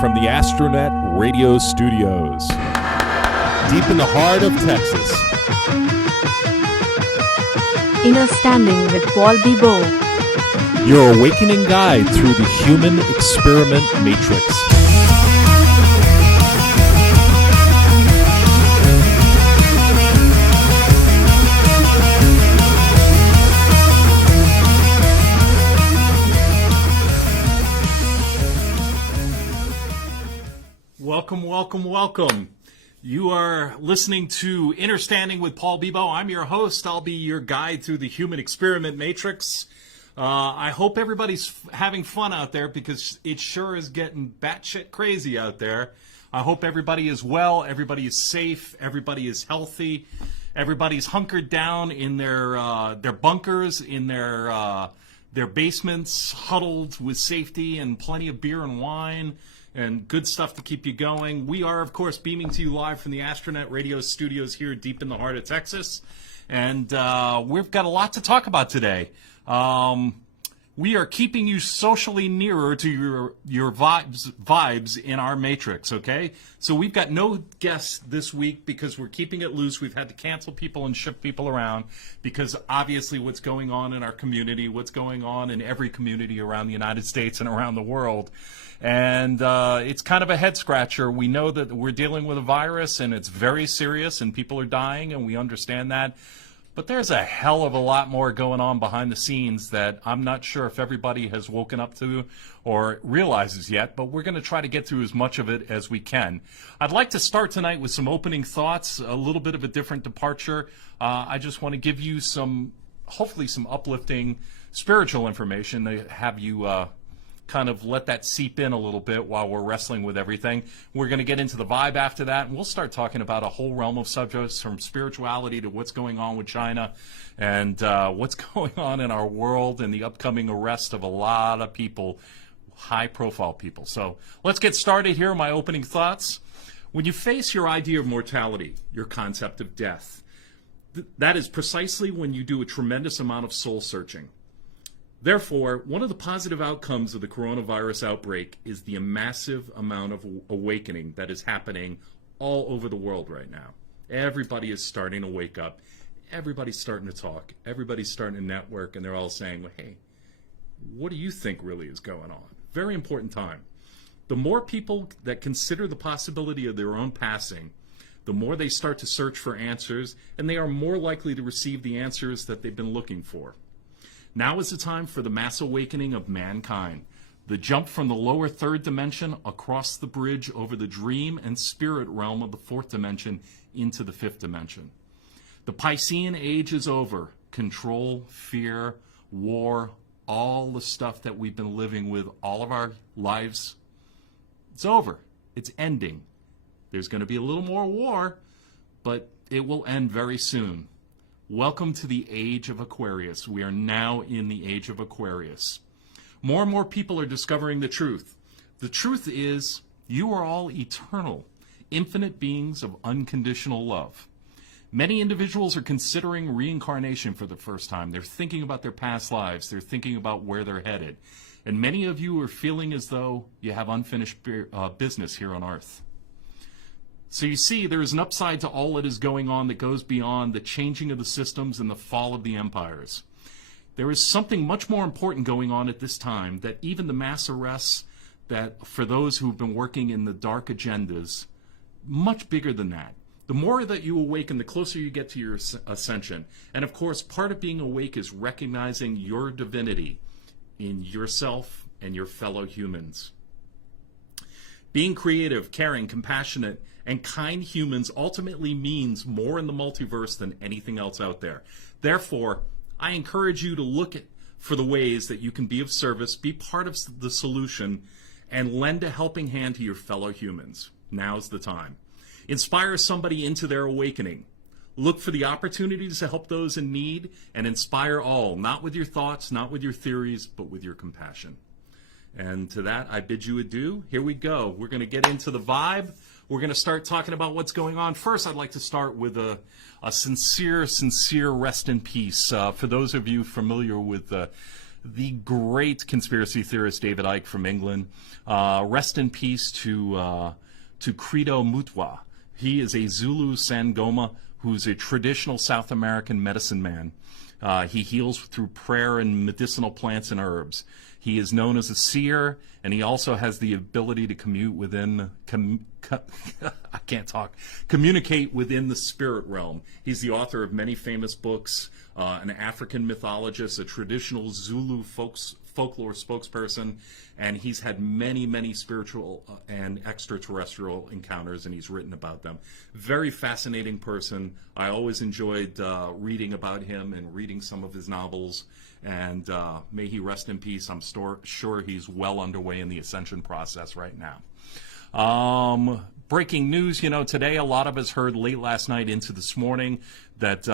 from the Astronet Radio Studios, deep in the heart of Texas. Innerstanding with Bibeau, Your awakening guide through the human experiment matrix. Welcome. You are listening to Innerstanding with Bibeau. I'm your host. I'll be your guide through the human experiment matrix. I hope everybody's having fun out there because it sure is getting batshit crazy out there. I hope everybody is well, everybody is safe, everybody is healthy, everybody's hunkered down in their bunkers, in their basements, huddled with safety and plenty of beer and wine and good stuff to keep you going. We are, of course, beaming to you live from the Astronet Radio Studios here deep in the heart of Texas. And we've got a lot to talk about today. We are keeping you socially nearer to your vibes in our matrix, okay? So we've got no guests this week because we're keeping it loose. We've had to cancel people and shift people around because obviously what's going on in our community, what's going on in every community around the United States and around the world. And it's kind of a head scratcher. We know that we're dealing with a virus and it's very serious and people are dying and we understand that. But there's a hell of a lot more going on behind the scenes that I'm not sure if everybody has woken up to or realizes yet, but we're going to try to get through as much of it as we can. I'd like to start tonight with some opening thoughts, a little bit of a different departure. I just want to give you hopefully some uplifting spiritual information to have you kind of let that seep in a little bit while we're wrestling with everything. We're going to get into the vibe after that, and we'll start talking about a whole realm of subjects from spirituality to what's going on with China and what's going on in our world and the upcoming arrest of a lot of people, high-profile people. So let's get started here. My opening thoughts. When you face your idea of mortality, your concept of death, that is precisely when you do a tremendous amount of soul-searching. Therefore, one of the positive outcomes of the coronavirus outbreak is the massive amount of awakening that is happening all over the world right now. Everybody is starting to wake up. Everybody's starting to talk. Everybody's starting to network, and they're all saying, well, hey, what do you think really is going on? Very important time. The more people that consider the possibility of their own passing, the more they start to search for answers, and they are more likely to receive the answers that they've been looking for. Now is the time for the mass awakening of mankind, the jump from the lower third dimension across the bridge over the dream and spirit realm of the fourth dimension into the fifth dimension. The Piscean age is over. Control, fear, war, all the stuff that we've been living with all of our lives, it's over. It's ending. There's going to be a little more war, but it will end very soon. Welcome to the age of Aquarius. We are now in the age of Aquarius. More and more people are discovering the truth. The truth is you are all eternal, infinite beings of unconditional love. Many individuals are considering reincarnation for the first time. They're thinking about their past lives. They're thinking about where they're headed. And many of you are feeling as though you have unfinished business here on Earth. So you see, there is an upside to all that is going on that goes beyond the changing of the systems and the fall of the empires. There is something much more important going on at this time, that even the mass arrests that for those who have been working in the dark agendas, much bigger than that. The more that you awaken, the closer you get to your ascension. And of course, part of being awake is recognizing your divinity in yourself and your fellow humans. Being creative, caring, compassionate, and kind humans ultimately means more in the multiverse than anything else out there. Therefore, I encourage you to look for the ways that you can be of service, be part of the solution, and lend a helping hand to your fellow humans. Now's the time. Inspire somebody into their awakening. Look for the opportunities to help those in need and inspire all, not with your thoughts, not with your theories, but with your compassion. And to that, I bid you adieu. Here we go. We're going to get into the vibe. We're going to start talking about what's going on. First, I'd like to start with a sincere rest in peace. For those of you familiar with the great conspiracy theorist David Icke from England. Rest in peace to Credo Mutwa. He is a Zulu Sangoma who's a traditional South American medicine man. He heals through prayer and medicinal plants and herbs. He is known as a seer, and he also has the ability to communicate within the spirit realm. He's the author of many famous books, an African mythologist, a traditional Zulu folklore spokesperson, and he's had many, many spiritual and extraterrestrial encounters, and he's written about them. Very fascinating person. I always enjoyed reading about him and reading some of his novels, and may he rest in peace. I'm sure he's well underway in the ascension process right now. Breaking news, today a lot of us heard late last night into this morning that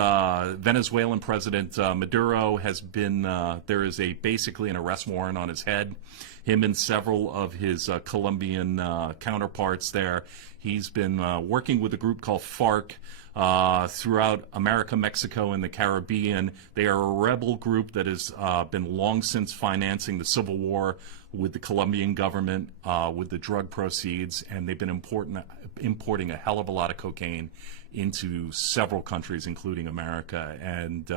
Venezuelan President Maduro has been, there is basically an arrest warrant on his head. Him and several of his Colombian counterparts there. He's been working with a group called FARC throughout America, Mexico, and the Caribbean. They are a rebel group that has been long since financing the civil war with the Colombian government with the drug proceeds, and they've been importing a hell of a lot of cocaine into several countries, including America. And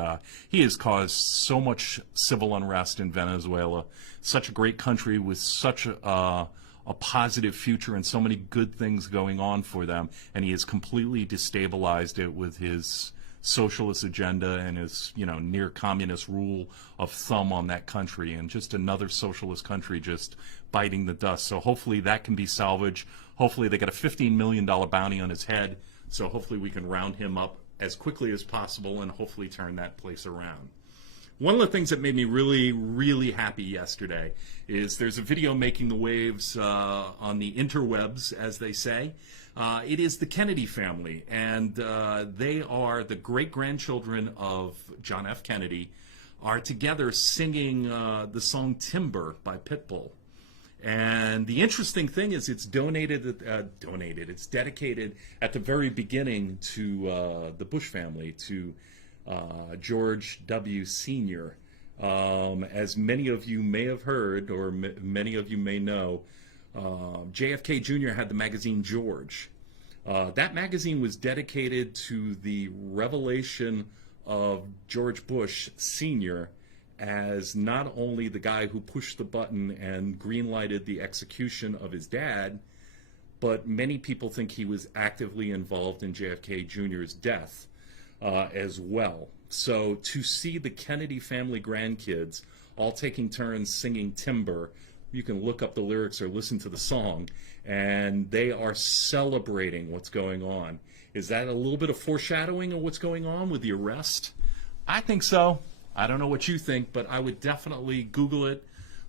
he has caused so much civil unrest in Venezuela, such a great country with such a positive future and so many good things going on for them, and he has completely destabilized it with his socialist agenda and his near communist rule of thumb on that country, and just another socialist country just biting the dust. So hopefully that can be salvaged. Hopefully they got a $15 million bounty on his head, so hopefully we can round him up as quickly as possible and hopefully turn that place around. One of the things that made me really, really happy yesterday is there's a video making the waves on the interwebs, as they say. It is the Kennedy family, and they are the great-grandchildren of John F. Kennedy, are together singing the song Timber by Pitbull. And the interesting thing is it's it's dedicated at the very beginning to the Bush family, to George W. Sr. As many of you may have heard, or many of you may know, JFK Jr. had the magazine George. That magazine was dedicated to the revelation of George Bush Sr. as not only the guy who pushed the button and green-lighted the execution of his dad, but many people think he was actively involved in JFK Jr.'s death as well. So to see the Kennedy family grandkids all taking turns singing Timber, you can look up the lyrics or listen to the song, and they are celebrating what's going on. Is that a little bit of foreshadowing of what's going on with the arrest? I think so. I don't know what you think, but I would definitely Google it,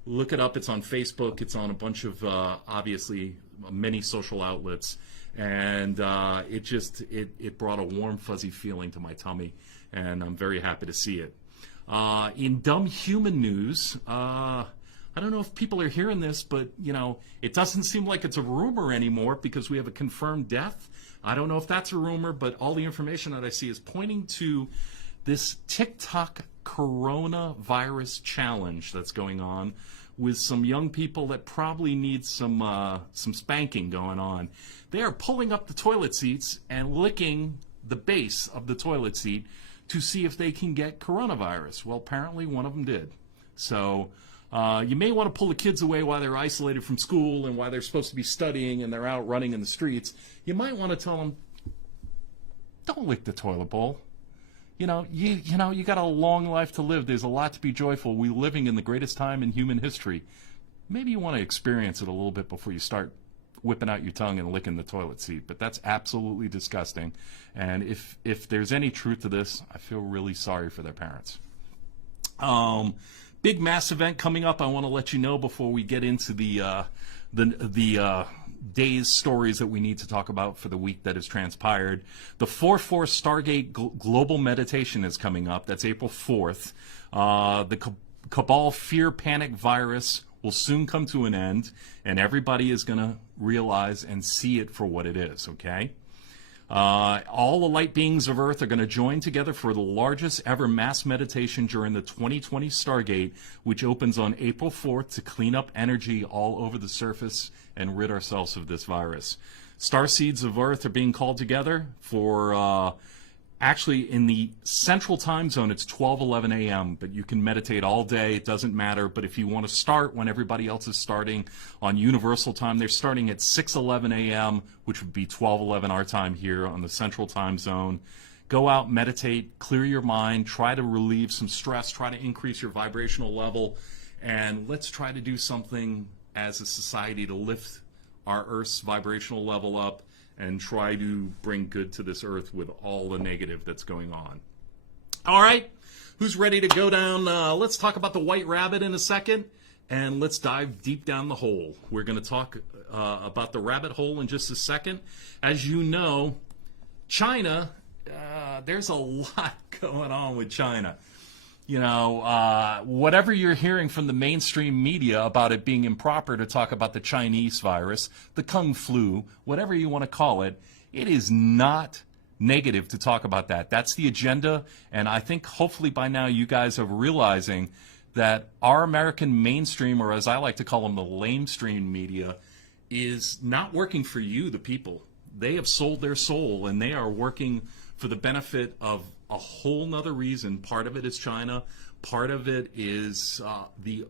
look it up. It's on Facebook. It's on a bunch of, obviously, many social outlets. And it brought a warm, fuzzy feeling to my tummy, and I'm very happy to see it. In dumb human news, I don't know if people are hearing this, but, it doesn't seem like it's a rumor anymore because we have a confirmed death. I don't know if that's a rumor, but all the information that I see is pointing to this TikTok coronavirus challenge that's going on with some young people that probably need some spanking going on. They are pulling up the toilet seats and licking the base of the toilet seat to see if they can get coronavirus. Well, apparently one of them did. So you may want to pull the kids away while they're isolated from school and while they're supposed to be studying and they're out running in the streets. You might want to tell them, don't lick the toilet bowl. You got a long life to live. There's a lot to be joyful. We're living in the greatest time in human history. Maybe you want to experience it a little bit before you start whipping out your tongue and licking the toilet seat. But that's absolutely disgusting. And if there's any truth to this, I feel really sorry for their parents. Big mass event coming up. I want to let you know before we get into the day's stories that we need to talk about for the week that has transpired. The 4/4 Stargate Global Meditation is coming up. That's April 4th. The Cabal Fear Panic virus will soon come to an end, and everybody is going to realize and see it for what it is, okay? All the light beings of Earth are going to join together for the largest ever mass meditation during the 2020 Stargate, which opens on April 4th to clean up energy all over the surface and rid ourselves of this virus. Star seeds of Earth are being called together for, actually in the central time zone, it's 12:11 a.m., but you can meditate all day, it doesn't matter. But if you want to start when everybody else is starting on universal time, they're starting at 6:11 a.m., which would be 12:11 our time here on the central time zone. Go out, meditate, clear your mind, try to relieve some stress, try to increase your vibrational level, and let's try to do something as a society to lift our Earth's vibrational level up and try to bring good to this Earth with all the negative that's going on. All right, who's ready to go down? Let's talk about the white rabbit in a second, and let's dive deep down the hole. We're going to talk about the rabbit hole in just a second. As you know, China, there's a lot going on with China. You know, whatever you're hearing from the mainstream media about it being improper to talk about the Chinese virus, the Kung Flu, whatever you want to call it, it is not negative to talk about that. That's the agenda, and I think hopefully by now you guys are realizing that our American mainstream, or as I like to call them, the lamestream media, is not working for you, the people. They have sold their soul, and they are working for the benefit of a whole nother reason. Part of it is China. Part of it is the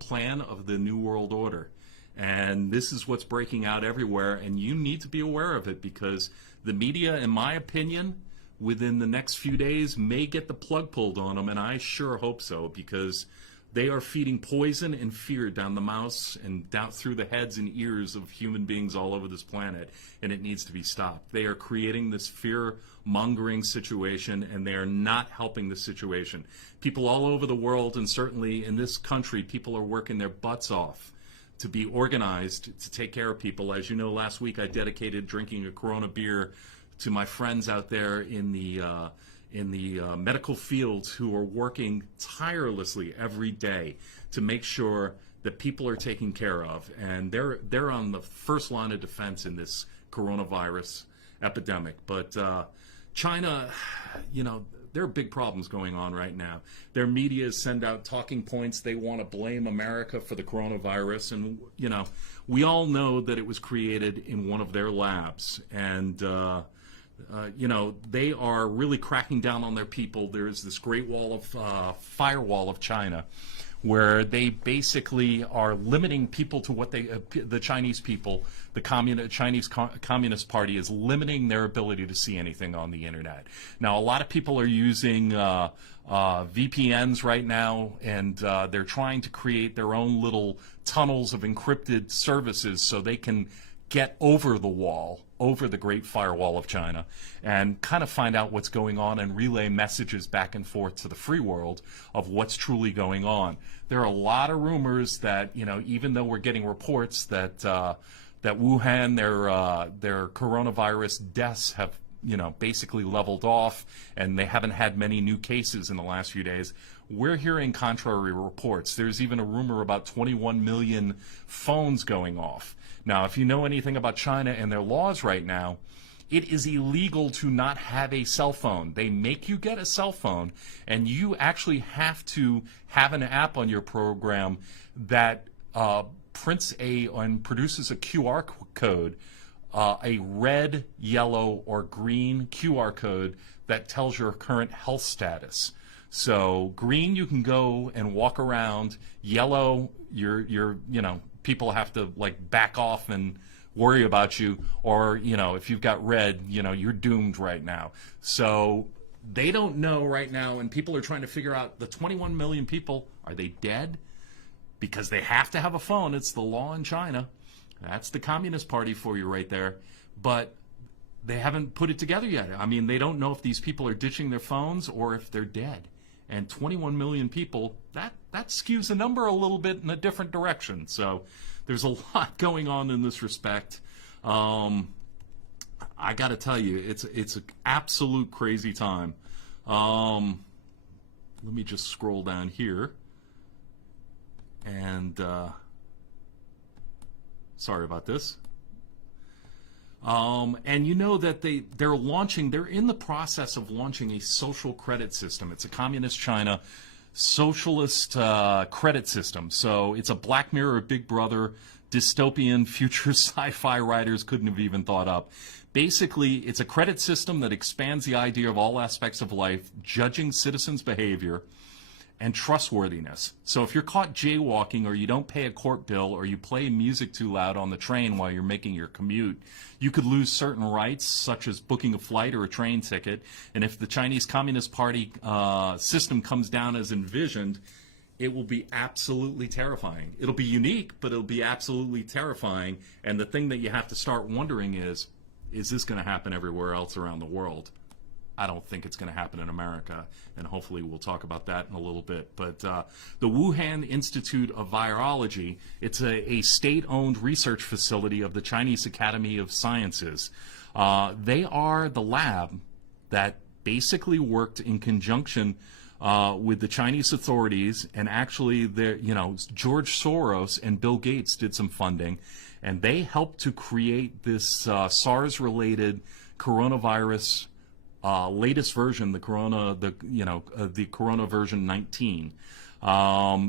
plan of the New World Order. And this is what's breaking out everywhere, and you need to be aware of it, because the media, in my opinion, within the next few days may get the plug pulled on them, and I sure hope so, because they are feeding poison and fear down the mouths and down through the heads and ears of human beings all over this planet, and it needs to be stopped. They are creating this fear-mongering situation, and they are not helping the situation. People all over the world, and certainly in this country, people are working their butts off to be organized to take care of people. As you know, last week I dedicated drinking a Corona beer to my friends out there in the medical fields who are working tirelessly every day to make sure that people are taken care of, and they're on the first line of defense in this coronavirus epidemic. But China, you know, there are big problems going on right now. Their media send out talking points. They want to blame America for the coronavirus, and you know, we all know that it was created in one of their labs, and you know, they are really cracking down on their people. There's this great firewall of China, where they basically are limiting people to what the Chinese people, the Chinese Communist Party is limiting their ability to see anything on the internet. Now, a lot of people are using VPNs right now, and they're trying to create their own little tunnels of encrypted services so they can get over the wall, over the Great Firewall of China, and kind of find out what's going on and relay messages back and forth to the free world of what's truly going on. There are a lot of rumors that, you know, even though we're getting reports that that Wuhan, their coronavirus deaths have, you know, basically leveled off, and they haven't had many new cases in the last few days. We're hearing contrary reports. There's even a rumor about 21 million phones going off. Now, if you know anything about China and their laws right now, it is illegal to not have a cell phone. They make you get a cell phone, and you actually have to have an app on your program that prints and produces a QR code, a red, yellow, or green QR code that tells your current health status. So green, you can go and walk around. Yellow, you're you know, people have to like back off and worry about you, or you know, if you've got red, you know, you're doomed right now. So they don't know right now, and people are trying to figure out, the 21 million people, are they dead? Because they have to have a phone. It's the law in China. That's the Communist Party for you right there. But they haven't put it together yet. I mean, they don't know if these people are ditching their phones or if they're dead. And 21 million people, that skews the number a little bit in a different direction. So there's a lot going on in this respect. I got to tell you, it's an absolute crazy time. Let me just scroll down here. And sorry about this. And you know that they're in the process of launching a social credit system. It's a communist China socialist credit system. So it's a Black Mirror, Big Brother, dystopian future sci-fi writers couldn't have even thought up. Basically, it's a credit system that expands the idea of all aspects of life, judging citizens' behavior and trustworthiness. So if you're caught jaywalking, or you don't pay a court bill, or you play music too loud on the train while you're making your commute, you could lose certain rights, such as booking a flight or a train ticket. And if the Chinese Communist Party system comes down as envisioned, it will be absolutely terrifying. It'll be unique, but it'll be absolutely terrifying. And the thing that you have to start wondering is this going to happen everywhere else around the world? I don't think it's going to happen in America, and hopefully we'll talk about that in a little bit. But the Wuhan Institute of Virology, it's a state-owned research facility of the Chinese Academy of Sciences. They are the lab that basically worked in conjunction with the Chinese authorities, and actually, George Soros and Bill Gates did some funding, and they helped to create this SARS-related coronavirus latest version, the corona version 19.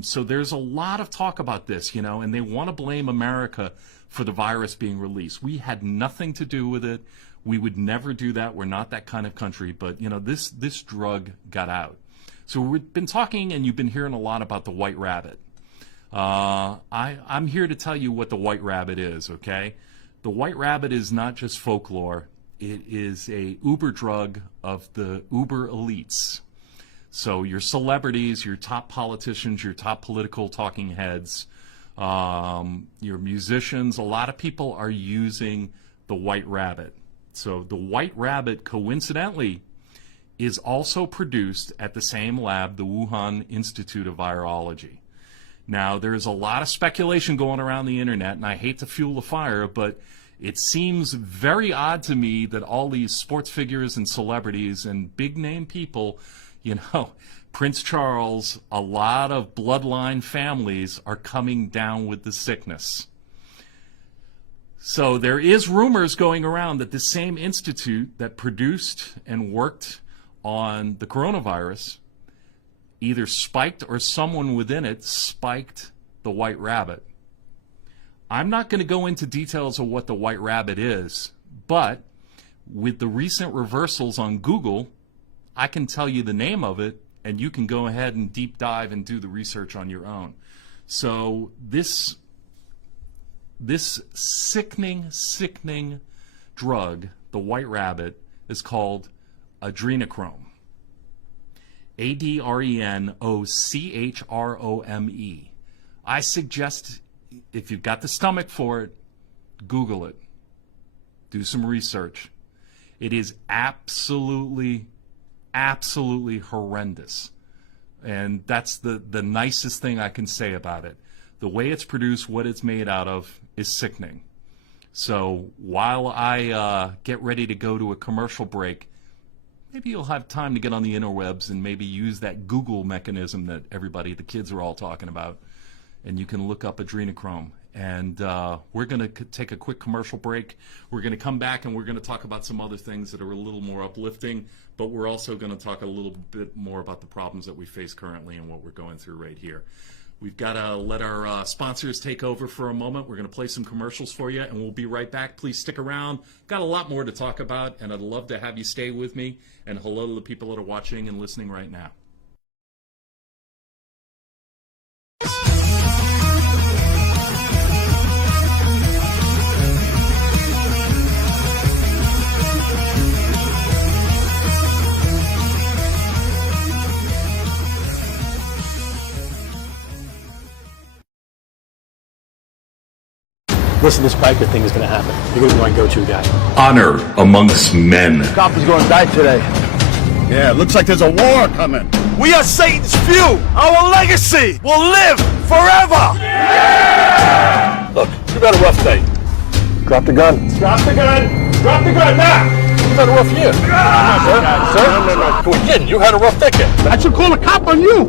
So there's a lot of talk about this, and they want to blame America for the virus being released. We had nothing to do with it. We would never do that. We're not that kind of country. But this drug got out. So we've been talking, and you've been hearing a lot about the white rabbit. I'm here to tell you what the white rabbit is, okay? The white rabbit is not just folklore. It is a uber drug of the uber elites. So your celebrities, your top politicians, your top political talking heads, your musicians, a lot of people are using the white rabbit. So the white rabbit, coincidentally, is also produced at the same lab, the Wuhan Institute of Virology. Now, there's a lot of speculation going around the internet, and I hate to fuel the fire, but it seems very odd to me that all these sports figures and celebrities and big-name people, Prince Charles, a lot of bloodline families are coming down with the sickness. So there is rumors going around that the same institute that produced and worked on the coronavirus either spiked, or someone within it spiked, the white rabbit. I'm not going to go into details of what the white rabbit is, but with the recent reversals on Google, I can tell you the name of it, and you can go ahead and deep dive and do the research on your own. So this sickening drug, the white rabbit, is called adrenochrome. ADRENOCHROME. I suggest, if you've got the stomach for it, Google it. Do some research. It is absolutely horrendous. And that's the nicest thing I can say about it. The way it's produced, what it's made out of, is sickening. So while I get ready to go to a commercial break, maybe you'll have time to get on the interwebs and maybe use that Google mechanism that the kids are all talking about, and you can look up adrenochrome. And we're going to take a quick commercial break. We're going to come back, and we're going to talk about some other things that are a little more uplifting, but we're also going to talk a little bit more about the problems that we face currently and what we're going through right here. We've got to let our sponsors take over for a moment. We're going to play some commercials for you, and we'll be right back. Please stick around. Got a lot more to talk about, and I'd love to have you stay with me. And hello to the people that are watching and listening right now. Listen, this biker thing is going to happen. You're going to be my go-to guy. Honor amongst men. Cop is going to die today. Yeah, looks like there's a war coming. We are Satan's few. Our legacy will live forever. Yeah! Look, you've had a rough day. Drop the gun. Drop the gun. Drop the gun now. You've had a rough year. Ah! Sir? No. Come again, you had a rough decade. I should call a cop on you.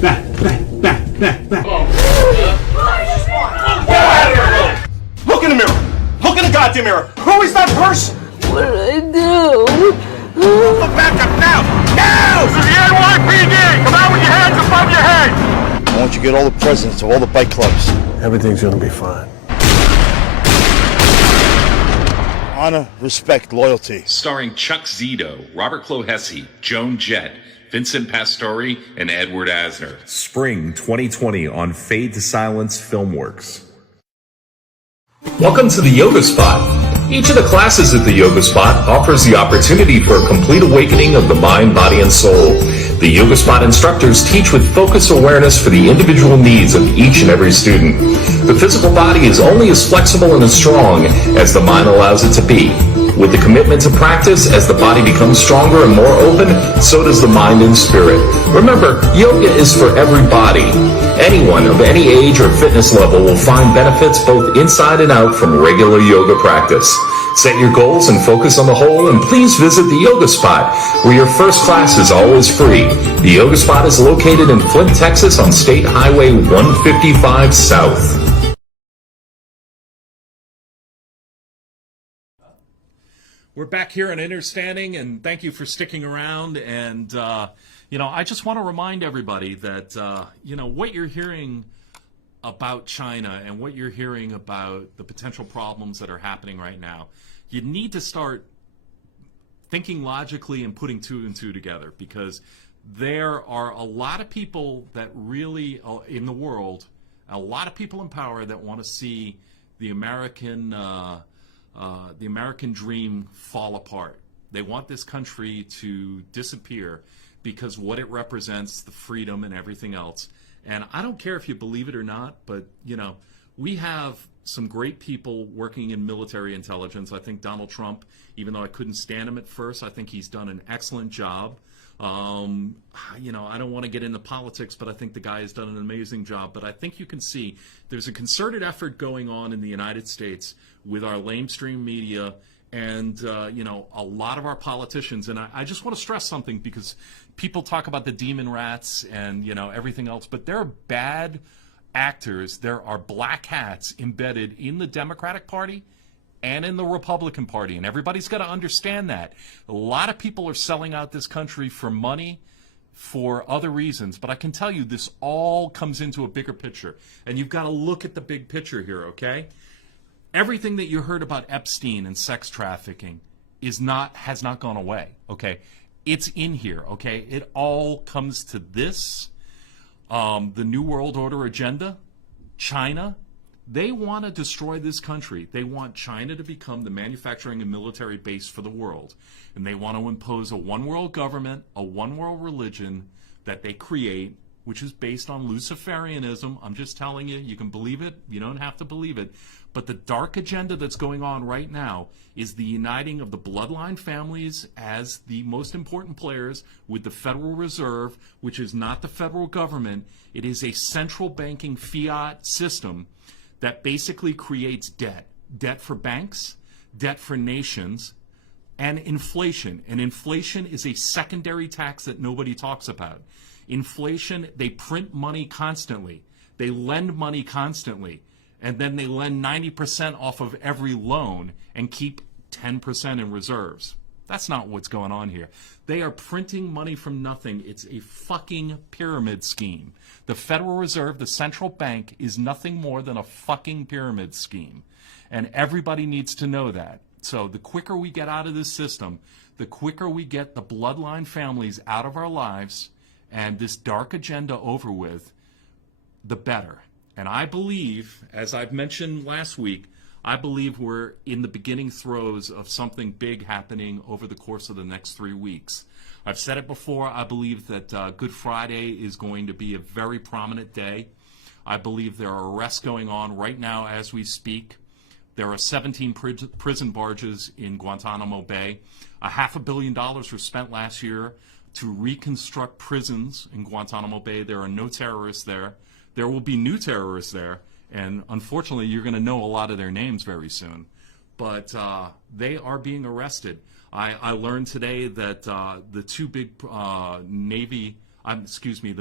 Back. Look in the mirror. Look in the goddamn goddamn mirror. Who is that person? What did I do? Look back up now! Now! This is the NYPD! Come out with your hands above your head! I want you to get all the presidents of all the bike clubs. Everything's gonna be fine. Honor, respect, loyalty. Starring Chuck Zito, Robert Clohessy, Joan Jett, Vincent Pastore, and Edward Asner. Spring 2020 on Fade to Silence Filmworks. Welcome to the Yoga Spot. Each of the classes at the Yoga Spot offers the opportunity for a complete awakening of the mind, body, and soul. The Yoga Spot instructors teach with focused awareness for the individual needs of each and every student. The physical body is only as flexible and as strong as the mind allows it to be. With the commitment to practice, as the body becomes stronger and more open, so does the mind and spirit. Remember, yoga is for everybody. Anyone of any age or fitness level will find benefits both inside and out from regular yoga practice. Set your goals and focus on the whole, and please visit the Yoga Spot, where your first class is always free. The Yoga Spot is located in Flint, Texas on State Highway 155 South. We're back here on Innerstanding, and thank you for sticking around. And, I just want to remind everybody that, what you're hearing about China and what you're hearing about the potential problems that are happening right now, you need to start thinking logically and putting two and two together, because there are a lot of people that really, in the world, a lot of people in power that want to see the American dream fall apart. They want this country to disappear because what it represents, the freedom and everything else. And I don't care if you believe it or not, but, we have some great people working in military intelligence. I think Donald Trump, even though I couldn't stand him at first, I think he's done an excellent job. I don't want to get into politics, but I think the guy has done an amazing job. But I think you can see there's a concerted effort going on in the United States with our lamestream media and, a lot of our politicians. And I just want to stress something, because people talk about the demon rats and, everything else, but there are bad actors. There are black hats embedded in the Democratic Party and in the Republican Party, and everybody's got to understand that. A lot of people are selling out this country for money, for other reasons, but I can tell you this all comes into a bigger picture, and you've got to look at the big picture here, okay? Everything that you heard about Epstein and sex trafficking has not gone away, okay? It's in here, okay? It all comes to this. The New World Order agenda, China, they want to destroy this country. They want China to become the manufacturing and military base for the world. And they want to impose a one-world government, a one-world religion that they create, which is based on Luciferianism. I'm just telling you, you can believe it. You don't have to believe it. But the dark agenda that's going on right now is the uniting of the bloodline families as the most important players with the Federal Reserve, which is not the federal government. It is a central banking fiat system that basically creates debt. Debt for banks, debt for nations, and inflation. And inflation is a secondary tax that nobody talks about. Inflation, they print money constantly. They lend money constantly. And then they lend 90% off of every loan and keep 10% in reserves. That's not what's going on here. They are printing money from nothing. It's a fucking pyramid scheme. The Federal Reserve, the central bank, is nothing more than a fucking pyramid scheme. And everybody needs to know that. So the quicker we get out of this system, the quicker we get the bloodline families out of our lives and this dark agenda over with, the better. And I believe, as I've mentioned last week, I believe we're in the beginning throes of something big happening over the course of the next 3 weeks. I've said it before, I believe that Good Friday is going to be a very prominent day. I believe there are arrests going on right now as we speak. There are 17 prison barges in Guantanamo Bay. $500 million were spent last year to reconstruct prisons in Guantanamo Bay. There are no terrorists there. There will be new terrorists there, and unfortunately you're going to know a lot of their names very soon. But they are being arrested. I learned today that the two big the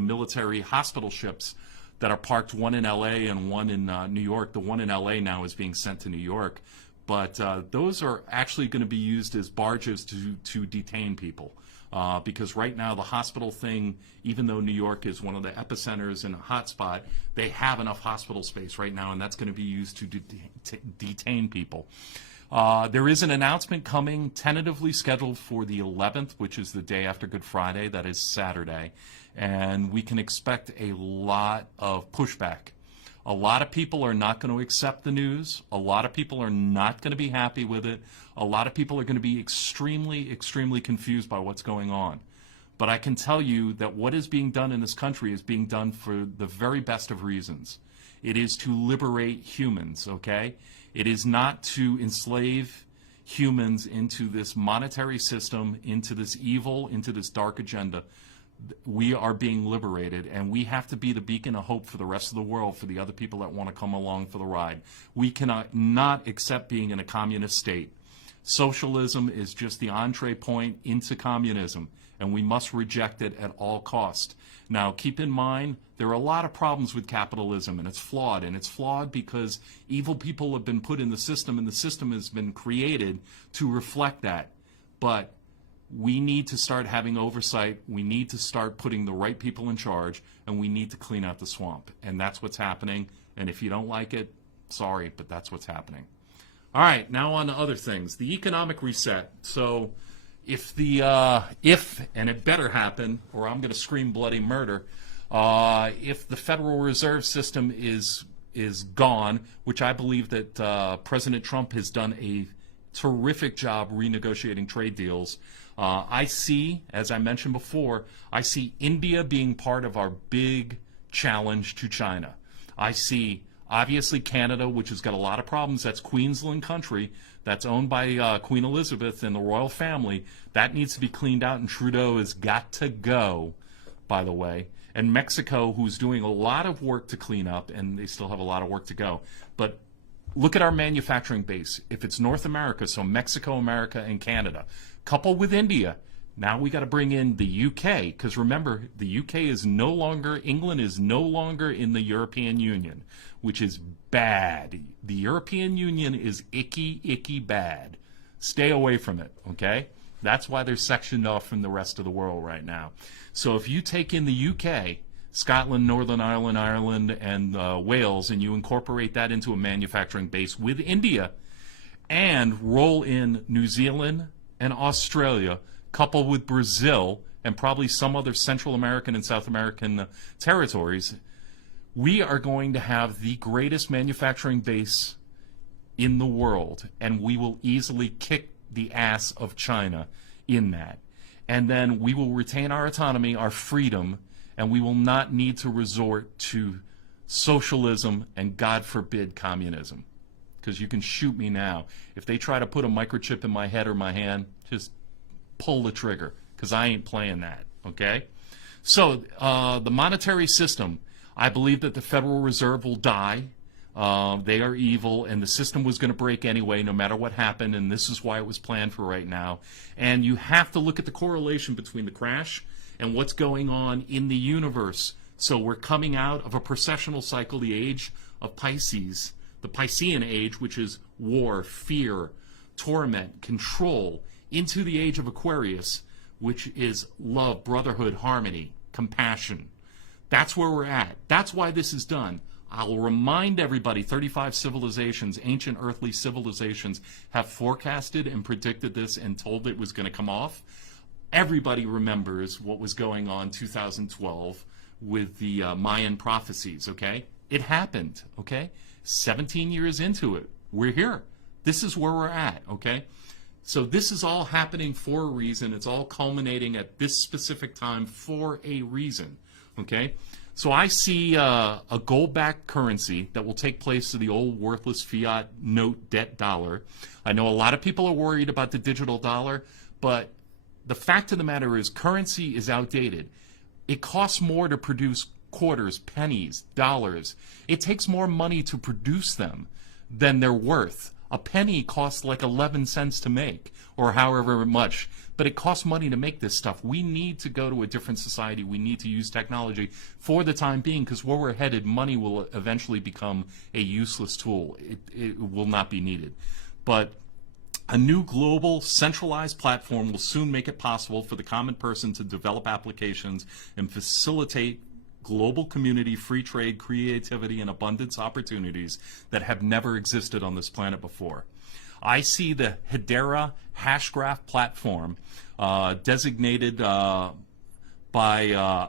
military hospital ships that are parked, one in L.A. and one in New York, the one in L.A. now is being sent to New York. But those are actually going to be used as barges to detain people. Because right now the hospital thing, even though New York is one of the epicenters and a hotspot, they have enough hospital space right now, and that's going to be used to detain people. There is an announcement coming, tentatively scheduled for the 11th, which is the day after Good Friday. That is Saturday. And we can expect a lot of pushback. A lot of people are not going to accept the news. A lot of people are not going to be happy with it. A lot of people are going to be extremely, extremely confused by what's going on. But I can tell you that what is being done in this country is being done for the very best of reasons. It is to liberate humans, okay? It is not to enslave humans into this monetary system, into this evil, into this dark agenda. We are being liberated, and we have to be the beacon of hope for the rest of the world, for the other people that want to come along for the ride. We cannot not accept being in a communist state. Socialism is just the entree point into communism, and we must reject it at all cost. Now, keep in mind, there are a lot of problems with capitalism, and it's flawed because evil people have been put in the system, and the system has been created to reflect that. But we need to start having oversight. We need to start putting the right people in charge, and we need to clean out the swamp. And that's what's happening. And if you don't like it, sorry, but that's what's happening. All right, now on to other things. The economic reset. So if and it better happen, or I'm going to scream bloody murder, if the Federal Reserve System is gone, which I believe that President Trump has done a terrific job renegotiating trade deals. I see, as I mentioned before, I see India being part of our big challenge to China. I see, obviously, Canada, which has got a lot of problems. That's Queensland country. That's owned by Queen Elizabeth and the royal family. That needs to be cleaned out, and Trudeau has got to go, by the way. And Mexico, who's doing a lot of work to clean up, and they still have a lot of work to go. But look at our manufacturing base. If it's North America, so Mexico, America, and Canada, coupled with India, now we got to bring in the UK, because remember, the UK is no longer, England is no longer in the European Union, which is bad. The European Union is icky, icky bad. Stay away from it, okay? That's why they're sectioned off from the rest of the world right now. So if you take in the UK, Scotland, Northern Ireland, Ireland, and Wales, and you incorporate that into a manufacturing base with India, and roll in New Zealand and Australia, coupled with Brazil, and probably some other Central American and South American territories, we are going to have the greatest manufacturing base in the world, and we will easily kick the ass of China in that. And then we will retain our autonomy, our freedom, and we will not need to resort to socialism and, God forbid, communism. Because you can shoot me now. If they try to put a microchip in my head or my hand, just pull the trigger, because I ain't playing that, okay? So the monetary system, I believe that the Federal Reserve will die. They are evil, and the system was going to break anyway, no matter what happened, and this is why it was planned for right now. And you have to look at the correlation between the crash and what's going on in the universe. So we're coming out of a precessional cycle, the age of Pisces, the Piscean age, which is war, fear, torment, control, into the age of Aquarius, which is love, brotherhood, harmony, compassion. That's where we're at. That's why this is done. I'll remind everybody, 35 civilizations, ancient earthly civilizations, have forecasted and predicted this and told it was going to come off. Everybody remembers what was going on 2012 with the Mayan prophecies, okay? It happened, okay? 17 years into it, we're here. This is where we're at, okay? So this is all happening for a reason. It's all culminating at this specific time for a reason, okay? So I see a gold-backed currency that will take place to the old worthless fiat note debt dollar. I know a lot of people are worried about the digital dollar, but the fact of the matter is currency is outdated. It costs more to produce quarters, pennies, dollars. It takes more money to produce them than they're worth. A penny costs like 11 cents to make, or however much, but it costs money to make this stuff. We need to go to a different society. We need to use technology for the time being, because where we're headed, money will eventually become a useless tool. It will not be needed. But a new global centralized platform will soon make it possible for the common person to develop applications and facilitate global community, free trade, creativity, and abundance opportunities that have never existed on this planet before. I see the Hedera Hashgraph platform designated by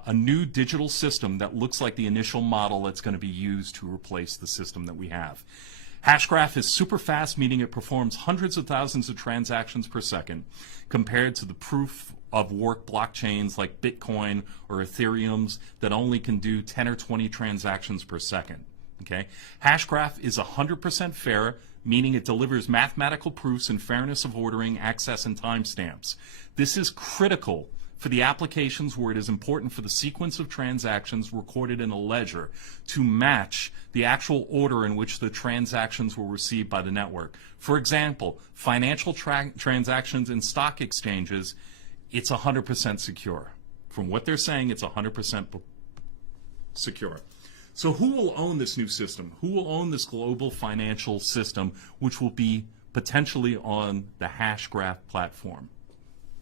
a new digital system that looks like the initial model that's going to be used to replace the system that we have. Hashgraph is super fast, meaning it performs hundreds of thousands of transactions per second, compared to the proof of work blockchains like Bitcoin or Ethereum's that only can do 10 or 20 transactions per second. Okay? Hashgraph is 100% fair, meaning it delivers mathematical proofs and fairness of ordering, access, and timestamps. This is critical for the applications where it is important for the sequence of transactions recorded in a ledger to match the actual order in which the transactions were received by the network. For example, financial transactions in stock exchanges, it's 100% secure. From what they're saying, it's 100% secure. So who will own this new system? Who will own this global financial system, which will be potentially on the Hashgraph platform?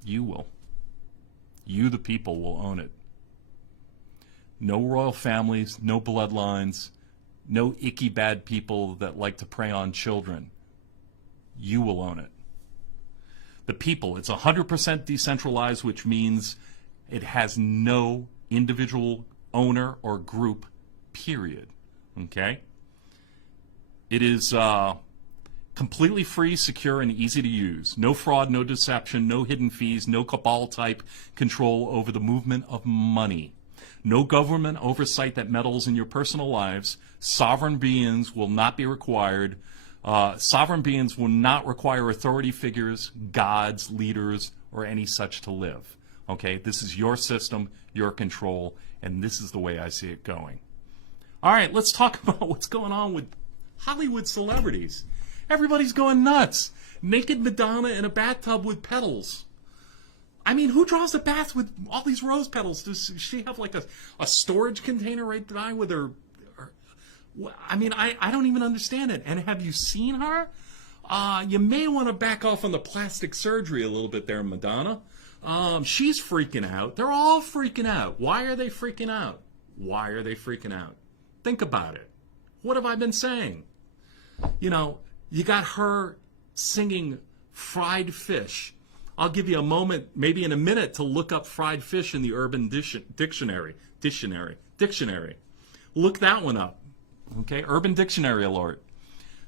You will. You, the people, will own it. No royal families, no bloodlines, no icky bad people that like to prey on children. You will own it. The people, it's 100% decentralized, which means it has no individual owner or group, period. Okay? It is completely free, secure, and easy to use. No fraud, no deception, no hidden fees, no cabal-type control over the movement of money. No government oversight that meddles in your personal lives. Sovereign beings will not be required. Sovereign beings will not require authority figures, gods, leaders, or any such to live. Okay? This is your system, your control, and this is the way I see it going. All right, let's talk about what's going on with Hollywood celebrities. Everybody's going nuts. Naked Madonna in a bathtub with petals. I mean, who draws a bath with all these rose petals? Does she have like a storage container right by with her? I mean, I don't even understand it. And have you seen her? You may want to back off on the plastic surgery a little bit there, Madonna. She's freaking out. They're all freaking out. Why are they freaking out? Why are they freaking out? Think about it. What have I been saying? You know, you got her singing fried fish. I'll give you a moment, maybe in a minute, to look up fried fish in the Urban Dictionary. Look that one up. Okay, Urban Dictionary alert.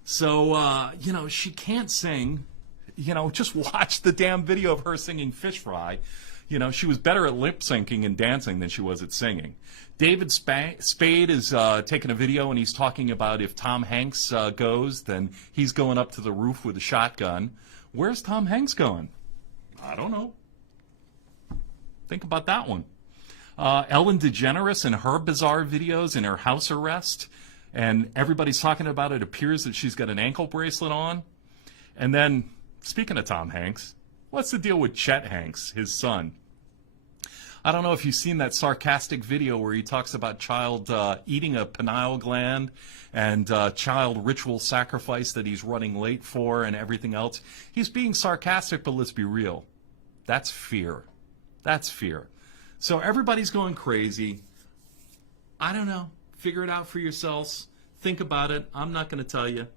So, you know, she can't sing. You know, just watch the damn video of her singing fish fry. You know, she was better at lip syncing and dancing than she was at singing. David Spade is taking a video, and he's talking about if Tom Hanks goes, then he's going up to the roof with a shotgun. Where's Tom Hanks going? I don't know. Think about that one. Ellen DeGeneres and her bizarre videos in her house arrest, and everybody's talking about it. Appears that she's got an ankle bracelet on. And then, speaking of Tom Hanks, what's the deal with Chet Hanks, his son? I don't know if you've seen that sarcastic video where he talks about child eating a pineal gland and child ritual sacrifice that he's running late for and everything else. He's being sarcastic, but let's be real. That's fear. That's fear. So everybody's going crazy. I don't know. Figure it out for yourselves. Think about it. I'm not going to tell you,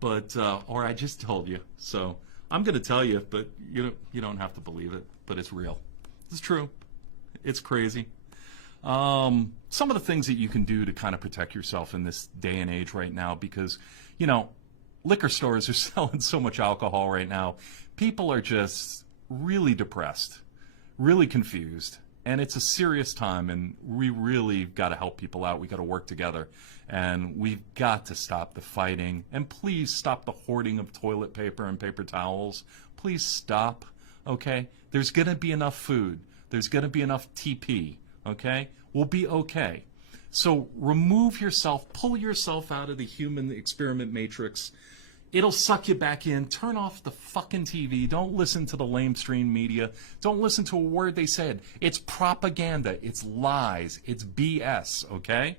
but or I just told you. So I'm going to tell you, but you don't have to believe it. But it's real. It's true. It's crazy. Some of the things that you can do to kind of protect yourself in this day and age right now, because, you know, liquor stores are selling so much alcohol right now. People are just really depressed, really confused, and it's a serious time, and we really got to help people out. We got to work together, and we've got to stop the fighting, and please stop the hoarding of toilet paper and paper towels. Please stop, okay? There's going to be enough food. There's going to be enough TP, okay? We'll be okay. So remove yourself, pull yourself out of the human experiment matrix. It'll suck you back in. Turn off the fucking TV. Don't listen to the lamestream media. Don't listen to a word they said. It's propaganda. It's lies. It's BS, okay?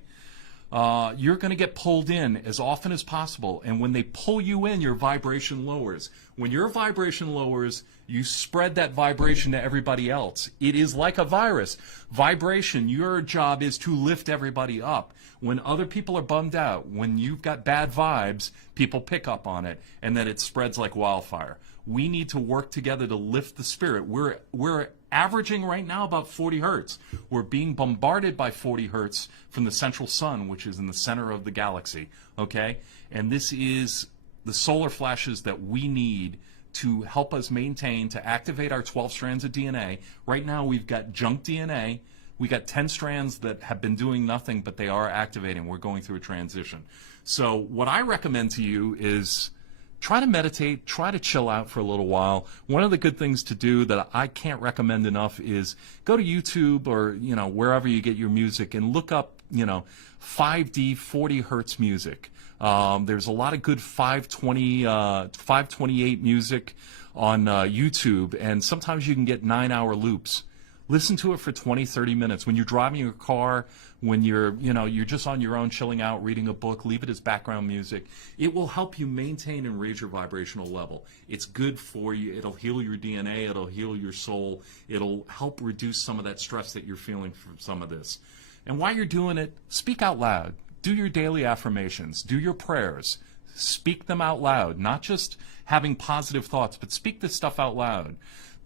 you're going to get pulled in as often as possible. And when they pull you in, your vibration lowers. When your vibration lowers, you spread that vibration to everybody else. It is like a virus. Vibration, your job is to lift everybody up. When other people are bummed out, when you've got bad vibes, people pick up on it, and then it spreads like wildfire. We need to work together to lift the spirit. We're averaging right now about 40 hertz. We're being bombarded by 40 hertz from the central sun, which is in the center of the galaxy, okay? And this is the solar flashes that we need to help us maintain, to activate our 12 strands of DNA. Right now we've got junk DNA. We got 10 strands that have been doing nothing, but they are activating. We're going through a transition. So what I recommend to you is try to meditate, try to chill out for a little while. One of the good things to do that I can't recommend enough is go to YouTube or, wherever you get your music and look up, 5D 40 hertz music. There's a lot of good 528 music on YouTube, and sometimes you can get 9-hour loops. Listen to it for 20, 30 minutes. When you're driving your car, when you're just on your own, chilling out, reading a book, leave it as background music. It will help you maintain and raise your vibrational level. It's good for you. It'll heal your DNA. It'll heal your soul. It'll help reduce some of that stress that you're feeling from some of this. And while you're doing it, speak out loud. Do your daily affirmations. Do your prayers. Speak them out loud. Not just having positive thoughts, but speak this stuff out loud.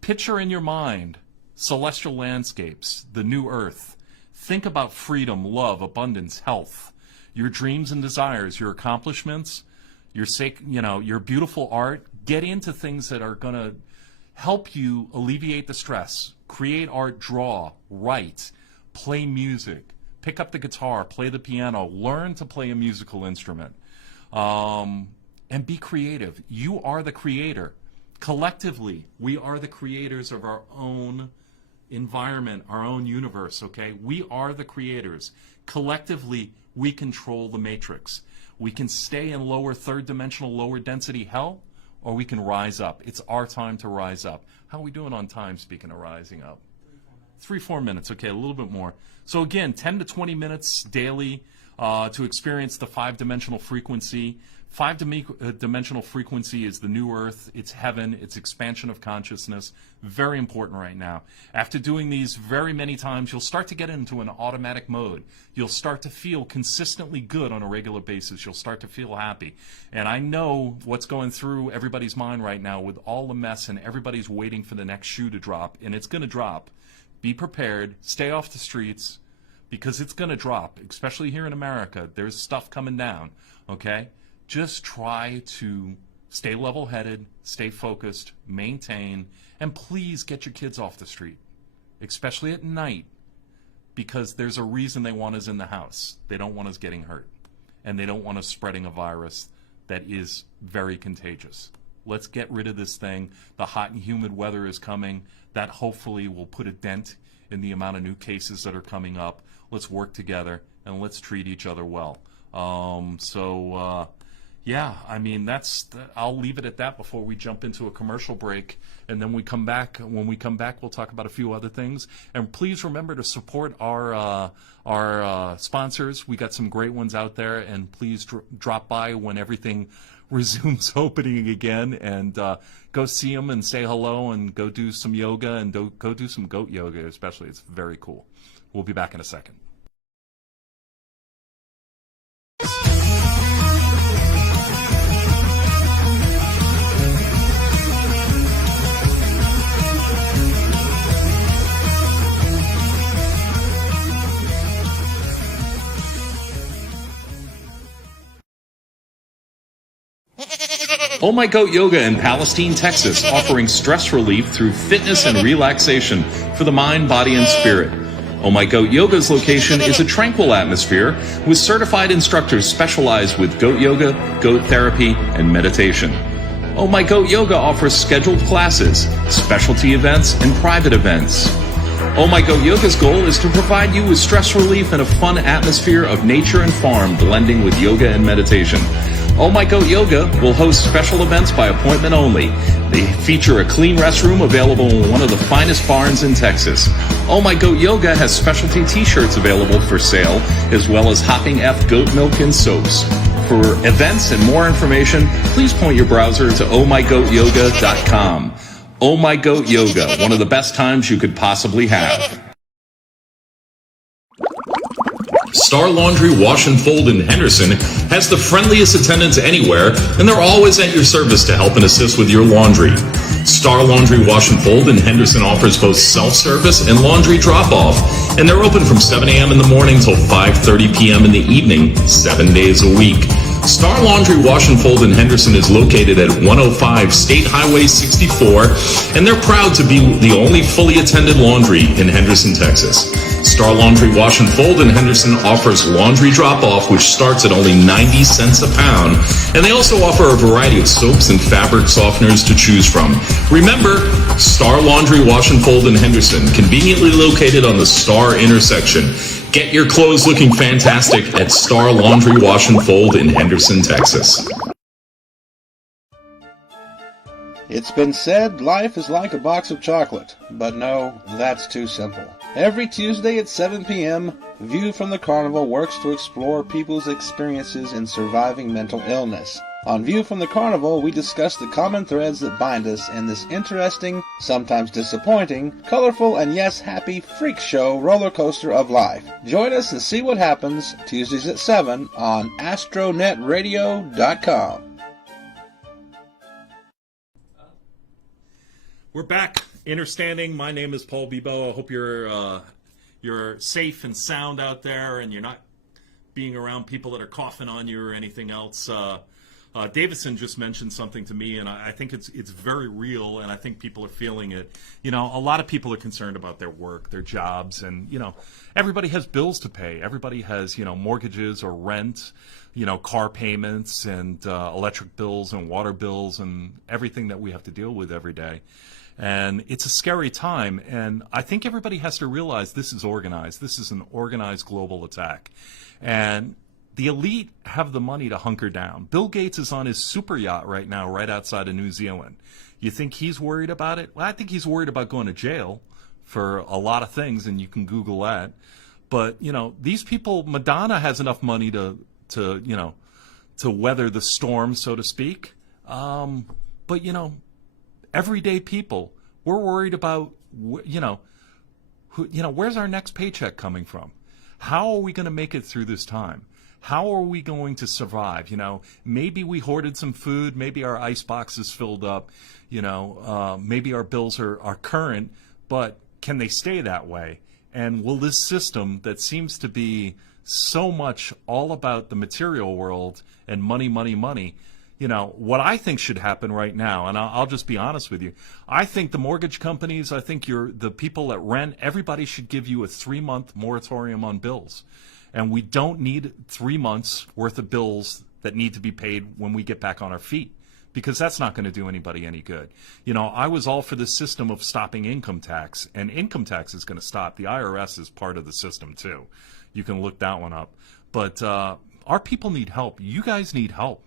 Picture in your mind celestial landscapes, the new earth. Think about freedom, love, abundance, health, your dreams and desires, your accomplishments, your beautiful art. Get into things that are going to help you alleviate the stress. Create art, draw, write, play music, pick up the guitar, play the piano, learn to play a musical instrument, and be creative. You are the creator. Collectively, we are the creators of our own environment, our own universe, okay? We are the creators. Collectively, we control the matrix. We can stay in lower third dimensional, lower density hell, or we can rise up. It's our time to rise up. How are we doing on time, speaking of rising up? 3-4 minutes, okay, a little bit more. So again, 10 to 20 minutes daily to experience the 5-dimensional frequency. 5-dimensional frequency is the new earth, it's heaven, it's expansion of consciousness. Very important right now. After doing these very many times, you'll start to get into an automatic mode. You'll start to feel consistently good on a regular basis. You'll start to feel happy. And I know what's going through everybody's mind right now with all the mess, and everybody's waiting for the next shoe to drop, and it's going to drop. Be prepared. Stay off the streets, because it's going to drop, especially here in America. There's stuff coming down, okay? Just try to stay level-headed, stay focused, maintain, and please get your kids off the street, especially at night, because there's a reason they want us in the house. They don't want us getting hurt, and they don't want us spreading a virus that is very contagious. Let's get rid of this thing. The hot and humid weather is coming. That hopefully will put a dent in the amount of new cases that are coming up. Let's work together, and let's treat each other well. Yeah, I mean, I'll leave it at that before we jump into a commercial break, and then we come back. When we come back, we'll talk about a few other things. And please remember to support our sponsors. We got some great ones out there, and please drop by when everything resumes opening again, and go see them and say hello, and go do some yoga, and go do some goat yoga especially. It's very cool. We'll be back in a second. Oh My Goat Yoga in Palestine, Texas, offering stress relief through fitness and relaxation for the mind, body, and spirit. Oh My Goat Yoga's location is a tranquil atmosphere with certified instructors specialized with goat yoga, goat therapy, and meditation. Oh My Goat Yoga offers scheduled classes, specialty events, and private events. Oh My Goat Yoga's goal is to provide you with stress relief and a fun atmosphere of nature and farm blending with yoga and meditation. Oh My Goat Yoga will host special events by appointment only. They feature a clean restroom available in one of the finest barns in Texas. Oh My Goat Yoga has specialty t-shirts available for sale, as well as Hopping F goat milk and soaps. For events and more information, please point your browser to ohmygoatyoga.com. Oh My Goat Yoga, one of the best times you could possibly have. Star Laundry Wash and Fold in Henderson has the friendliest attendants anywhere, and they're always at your service to help and assist with your laundry. Star Laundry Wash and Fold in Henderson offers both self-service and laundry drop-off, and they're open from 7 a.m. in the morning till 5:30 p.m. in the evening, 7 days a week. Star Laundry Wash and Fold in Henderson is located at 105 State Highway 64, and they're proud to be the only fully attended laundry in Henderson, Texas. Star Laundry Wash and Fold in Henderson offers laundry drop-off, which starts at only 90 cents a pound, and they also offer a variety of soaps and fabric softeners to choose from. Remember, Star Laundry Wash and Fold in Henderson, conveniently located on the Star intersection. Get your clothes looking fantastic at Star Laundry Wash and Fold in Henderson, Texas. It's been said life is like a box of chocolate, but no, that's too simple. Every Tuesday at 7 p.m., View from the Carnival works to explore people's experiences in surviving mental illness. On View from the Carnival, we discuss the common threads that bind us in this interesting, sometimes disappointing, colorful, and yes, happy freak show roller coaster of life. Join us and see what happens Tuesdays at 7 on astronetradio.com. We're back. Innerstanding. My name is Paul Bibeau. I hope you're safe and sound out there, and you're not being around people that are coughing on you or anything else. Davison just mentioned something to me, and I think it's very real, and I think people are feeling it. You know, a lot of people are concerned about their work, their jobs, and, you know, everybody has bills to pay. Everybody has, you know, mortgages or rent, you know, car payments and electric bills and water bills and everything that we have to deal with every day. And it's a scary time, and I think everybody has to realize this is organized. This is an organized global attack. And the elite have the money to hunker down. Bill Gates is on his super yacht right now, right outside of New Zealand. You think he's worried about it? Well, I think he's worried about going to jail for a lot of things, and you can Google that. But, you know, these people, Madonna has enough money to you know, to weather the storm, so to speak. But, you know, everyday people, we're worried about, you know, where's our next paycheck coming from? How are we going to make it through this time? How are we going to survive? You know, maybe we hoarded some food, maybe our ice box is filled up, you know, maybe our bills are current, but can they stay that way? And will this system that seems to be so much all about the material world and money, money, money, you know, what I think should happen right now, and I'll just be honest with you, I think the mortgage companies, I think the people that rent, everybody should give you a 3-month moratorium on bills. And we don't need 3 months worth of bills that need to be paid when we get back on our feet, because that's not going to do anybody any good. You know, I was all for the system of stopping income tax, and income tax is going to stop. The IRS is part of the system too. You can look that one up. But our people need help. You guys need help.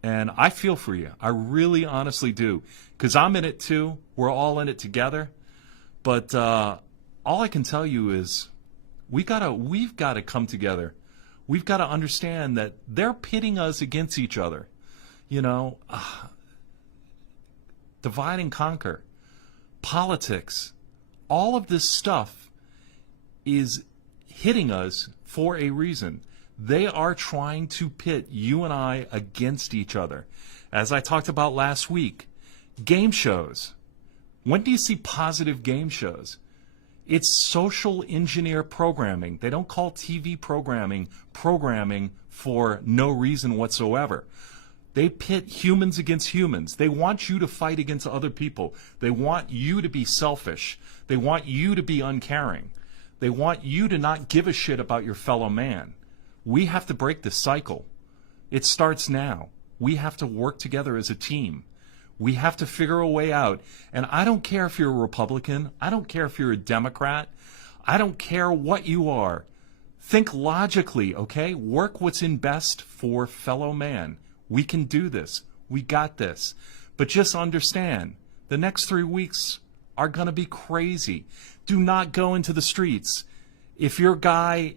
And I feel for you. I really honestly do. Because I'm in it too. We're all in it together. But all I can tell you is we've got to come together. We've got to understand that they're pitting us against each other. You know, divide and conquer. Politics. All of this stuff is hitting us for a reason. They are trying to pit you and I against each other. As I talked about last week, game shows. When do you see positive game shows? It's social engineer programming. They don't call TV programming for no reason whatsoever. They pit humans against humans. They want you to fight against other people. They want you to be selfish. They want you to be uncaring. They want you to not give a shit about your fellow man. We have to break this cycle. It starts now. We have to work together as a team. We have to figure a way out. And I don't care if you're a Republican. I don't care if you're a Democrat. I don't care what you are. Think logically, okay? Work what's in best for fellow man. We can do this. We got this. But just understand, the next 3 weeks are going to be crazy. Do not go into the streets. If your guy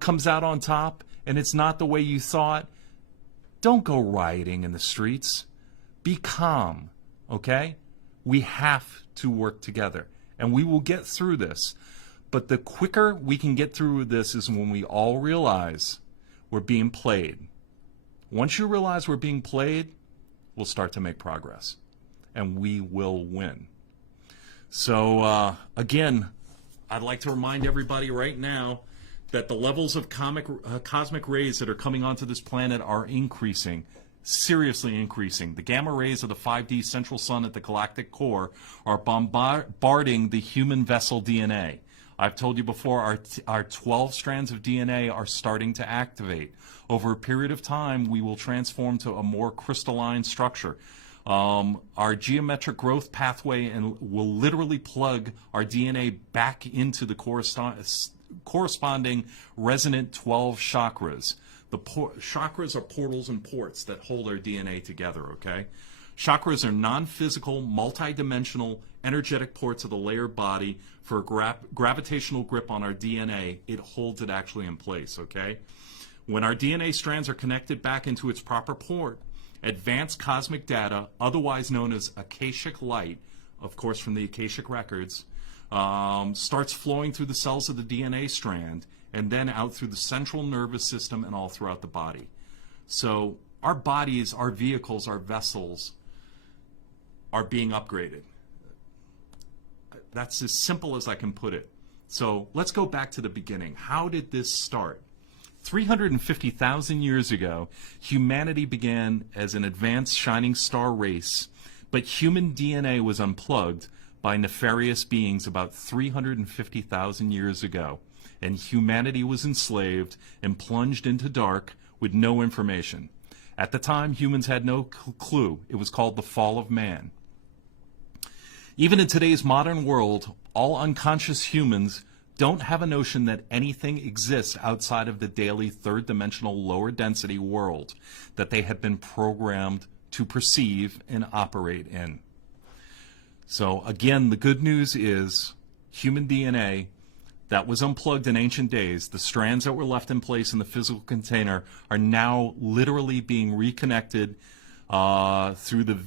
comes out on top and it's not the way you thought, don't go rioting in the streets. Be calm, okay? We have to work together, and we will get through this. But the quicker we can get through this is when we all realize we're being played. Once you realize we're being played, we'll start to make progress, and we will win. So, again, I'd like to remind everybody right now that the levels of cosmic rays that are coming onto this planet are increasing, seriously increasing. The gamma rays of the 5D central sun at the galactic core are bombarding the human vessel DNA. I've told you before, our 12 strands of DNA are starting to activate. Over a period of time, we will transform to a more crystalline structure. Our geometric growth pathway will literally plug our DNA back into the corresponding resonant 12 chakras. The chakras are portals and ports that hold our DNA together, okay? Chakras are non-physical, multi-dimensional, energetic ports of the layered body for a gravitational grip on our DNA. It holds it actually in place, okay? When our DNA strands are connected back into its proper port, advanced cosmic data, otherwise known as Akashic light, of course from the Akashic records, starts flowing through the cells of the DNA strand and then out through the central nervous system and all throughout the body. So our bodies, our vehicles, our vessels are being upgraded. That's as simple as I can put it. So let's go back to the beginning. How did this start? 350,000 years ago, humanity began as an advanced shining star race, but human DNA was unplugged by nefarious beings about 350,000 years ago, and humanity was enslaved and plunged into dark with no information. At the time, humans had no clue. It was called the fall of man. Even in today's modern world, all unconscious humans don't have a notion that anything exists outside of the daily third-dimensional lower density world that they have been programmed to perceive and operate in. So again, the good news is human DNA that was unplugged in ancient days, the strands that were left in place in the physical container, are now literally being reconnected through the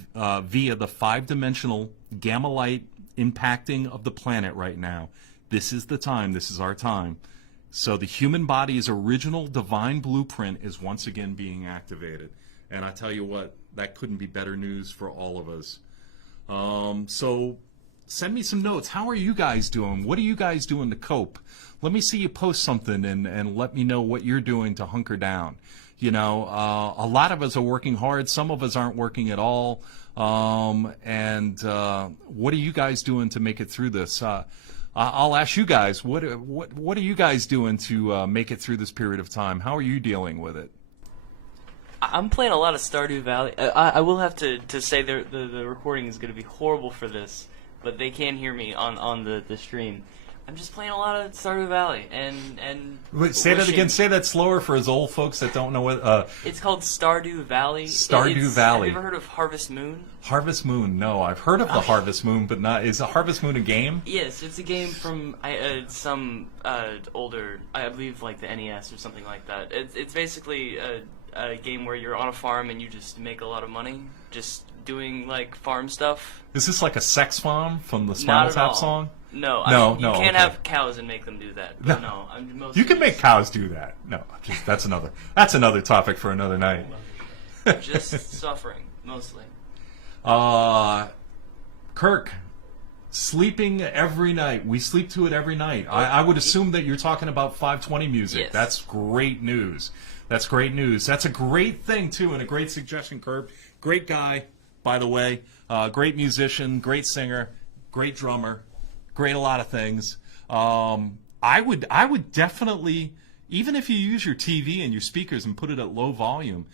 via the five-dimensional gamma light impacting of the planet right now. This is the time. This is our time. So the human body's original divine blueprint is once again being activated. And I tell you what, that couldn't be better news for all of us. So send me some notes. How are you guys doing? What are you guys doing to cope? Let me see you post something and let me know what you're doing to hunker down. You know, a lot of us are working hard. Some of us aren't working at all. What are you guys doing to make it through this? I'll ask you guys, what are you guys doing to make it through this period of time? How are you dealing with it? I'm playing a lot of Stardew Valley. I will have to say the recording is going to be horrible for this, but they can hear me on the stream. I'm just playing a lot of Stardew Valley and Wait, say that again. Say that slower for us old folks that don't know what. It's called Stardew Valley. Stardew Valley. Have you ever heard of Harvest Moon? Harvest Moon. No, I've heard of the Harvest Moon, but not. Is Harvest Moon a game? Yes, it's a game from some older, I believe, like the NES or something like that. It's basically a game where you're on a farm and you just make a lot of money, just doing like farm stuff. Is this like a sex farm from the Spinal Tap song? No, you can't have cows and make them do that. But no, I'm mostly you can make cows do that. No, that's another topic for another night. Just suffering mostly. Kirk, sleeping every night. We sleep to it every night. I would assume that you're talking about 520 music. Yes. That's great news. That's great news. That's a great thing too, and a great suggestion, Kirk. Great guy, by the way. Great musician, great singer, great drummer. Great a lot of things. I would definitely, even if you use your TV and your speakers and put it at low volume,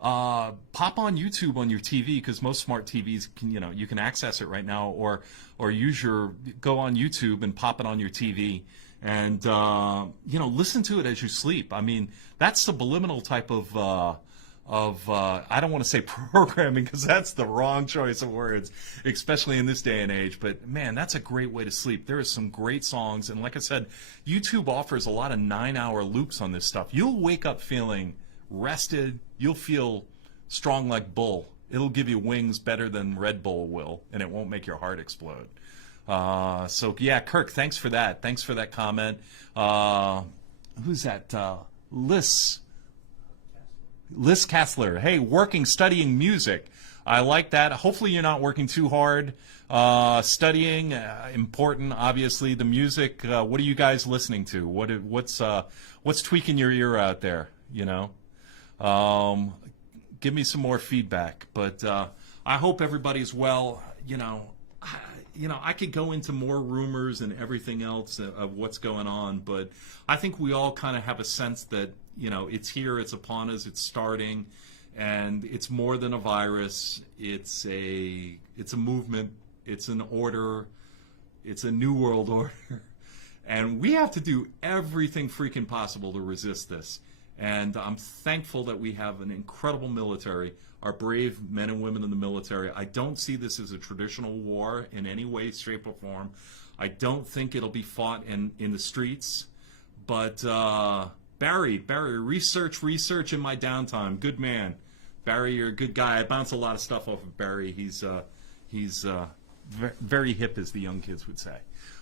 pop on YouTube on your TV, because most smart TVs can, you can access it right now, or go on YouTube and pop it on your TV and listen to it as you sleep. I mean, that's the subliminal type of I don't want to say programming because that's the wrong choice of words, especially in this day and age. But man, that's a great way to sleep. There are some great songs, and like I said, YouTube offers a lot of 9-hour loops on this stuff. You'll wake up feeling rested. You'll feel strong like bull. It'll give you wings better than Red Bull will, and it won't make your heart explode. So yeah, Kirk, thanks for that. Thanks for that comment. Who's that? Liz Kassler. Hey, studying music. I like that. Hopefully you're not working too hard. Studying, important, obviously. The music, what are you guys listening to? What's tweaking your ear out there, you know? Give me some more feedback. But I hope everybody's well. You know, I could go into more rumors and everything else of what's going on, but I think we all kind of have a sense that, you know, it's here, it's upon us, it's starting, and it's more than a virus. It's a movement, it's an order, it's a new world order, and we have to do everything freaking possible to resist this. And I'm thankful that we have an incredible military, our brave men and women in the military. I don't see this as a traditional war in any way, shape, or form. I don't think it'll be fought in the streets. But Barry, research in my downtime. Good man. Barry, you're a good guy. I bounce a lot of stuff off of Barry. He's very hip, as the young kids would say.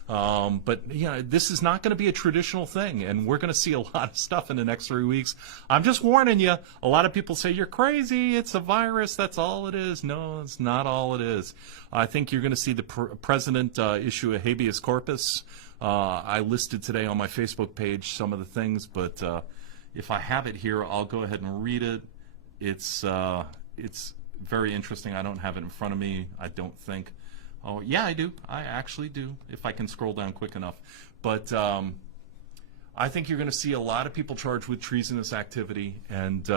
But yeah, this is not going to be a traditional thing, and we're going to see a lot of stuff in the next 3 weeks. I'm just warning you. A lot of people say you're crazy. It's a virus. That's all it is. No, it's not all it is. I think you're going to see the president issue a habeas corpus. I listed today on my Facebook page some of the things, but if I have it here, I'll go ahead and read it. It's very interesting. I don't have it in front of me, I don't think. Oh, yeah, I do. I actually do, if I can scroll down quick enough. But I think you're going to see a lot of people charged with treasonous activity and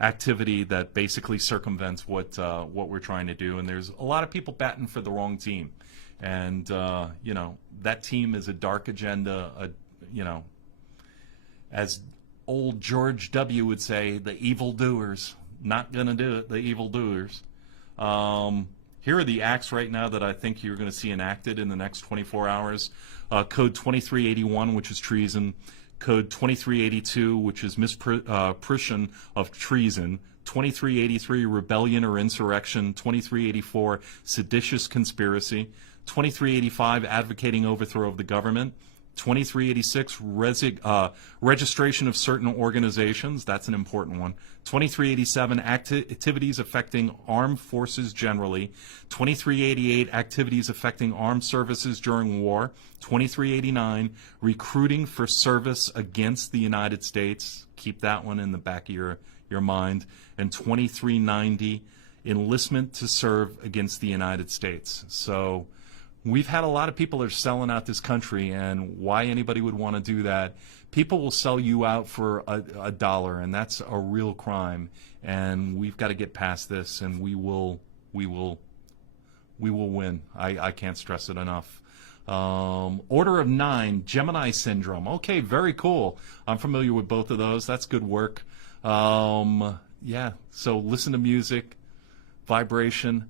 activity that basically circumvents what we're trying to do. And there's a lot of people batting for the wrong team. And, you know, that team is a dark agenda, you know, as old George W. would say, the evildoers. Not going to do it, the evildoers. Here are the acts right now that I think you're going to see enacted in the next 24 hours. Code 2381, which is treason. Code 2382, which is misprision of treason. 2383, rebellion or insurrection. 2384, seditious conspiracy. 2385, advocating overthrow of the government. 2386, registration of certain organizations. That's an important one. 2387, activities affecting armed forces generally. 2388, activities affecting armed services during war. 2389, recruiting for service against the United States. Keep that one in the back of your mind. And 2390, enlistment to serve against the United States. So we've had a lot of people that are selling out this country, and why anybody would want to do that? People will sell you out for a dollar, and that's a real crime. And we've got to get past this, and we will win. I can't stress it enough. Order of 9, Gemini syndrome. Okay, very cool. I'm familiar with both of those. That's good work. Yeah. So listen to music, vibration.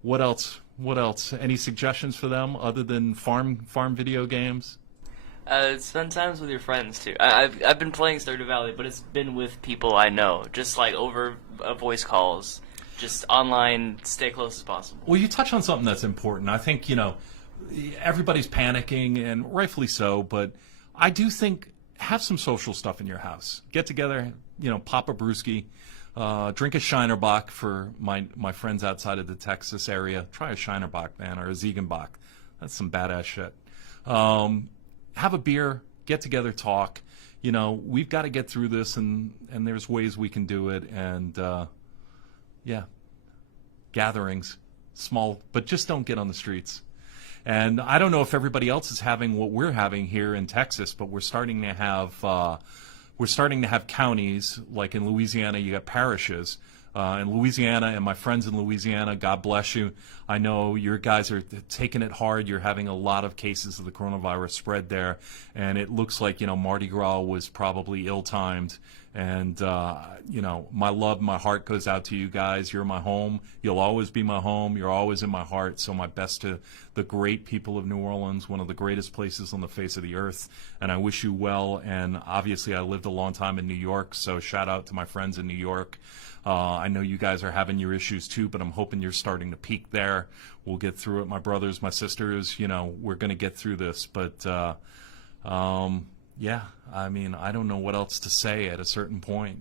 What else? What else? Any suggestions for them other than farm video games? Spend times with your friends too. I've been playing Stardew Valley, but it's been with people I know, just like over voice calls, just online. Stay close as possible. Well, you touch on something that's important. I think, you know, everybody's panicking, and rightfully so. But I do think have some social stuff in your house. Get together, you know, pop a brewski. Drink a Shinerbach for my friends outside of the Texas area. Try a Shinerbach, man, or a Ziegenbach. That's some badass shit. Have a beer, get together, talk. You know, we've got to get through this, and there's ways we can do it. And, yeah, gatherings, small, but just don't get on the streets. And I don't know if everybody else is having what we're having here in Texas, but we're starting to have counties, like in Louisiana, you got parishes. In Louisiana, and my friends in Louisiana, God bless you. I know your guys are taking it hard. You're having a lot of cases of the coronavirus spread there, and it looks like, you know, Mardi Gras was probably ill-timed, And, my love, my heart goes out to you guys. You're my home. You'll always be my home. You're always in my heart. So my best to the great people of New Orleans, one of the greatest places on the face of the earth. And I wish you well. And obviously I lived a long time in New York, so shout out to my friends in New York. I know you guys are having your issues too, but I'm hoping you're starting to peak there. We'll get through it. My brothers, my sisters, we're going to get through this. But, yeah, I mean, I don't know what else to say at a certain point,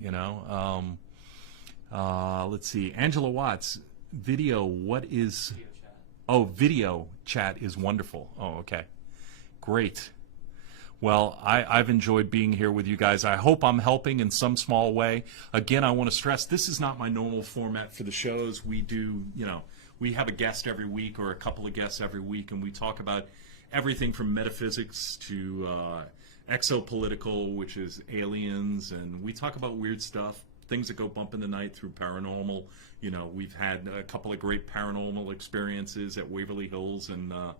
let's see. Angela Watts, video, what is... Video chat. Oh, video chat is wonderful. Oh, okay. Great. Well, I've enjoyed being here with you guys. I hope I'm helping in some small way. Again, I want to stress, this is not my normal format for the shows. We do, we have a guest every week or a couple of guests every week, and we talk about everything from metaphysics to exopolitical, which is aliens, and we talk about weird stuff, things that go bump in the night through paranormal. We've had a couple of great paranormal experiences at Waverly Hills and a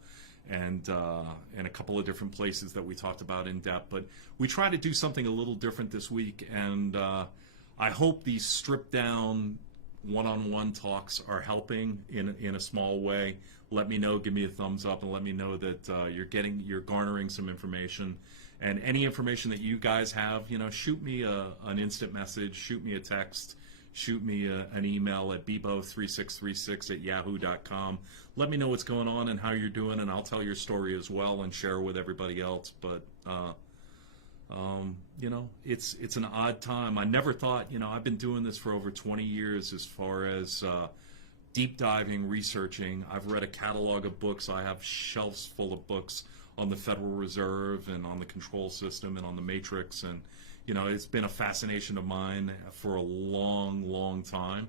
couple of different places that we talked about in depth. But we try to do something a little different this week, and I hope these stripped down one-on-one talks are helping in a small way. Let me know, give me a thumbs up, and let me know that you're garnering some information. And any information that you guys have, shoot me an instant message, shoot me a text, shoot me an email at bibeau3636@yahoo.com. Let me know what's going on and how you're doing, and I'll tell your story as well and share with everybody else. But it's an odd time. I never thought, I've been doing this for over 20 years as far as deep diving, researching. I've read a catalog of books. I have shelves full of books on the Federal Reserve and on the control system and on the Matrix, and it's been a fascination of mine for a long, long time.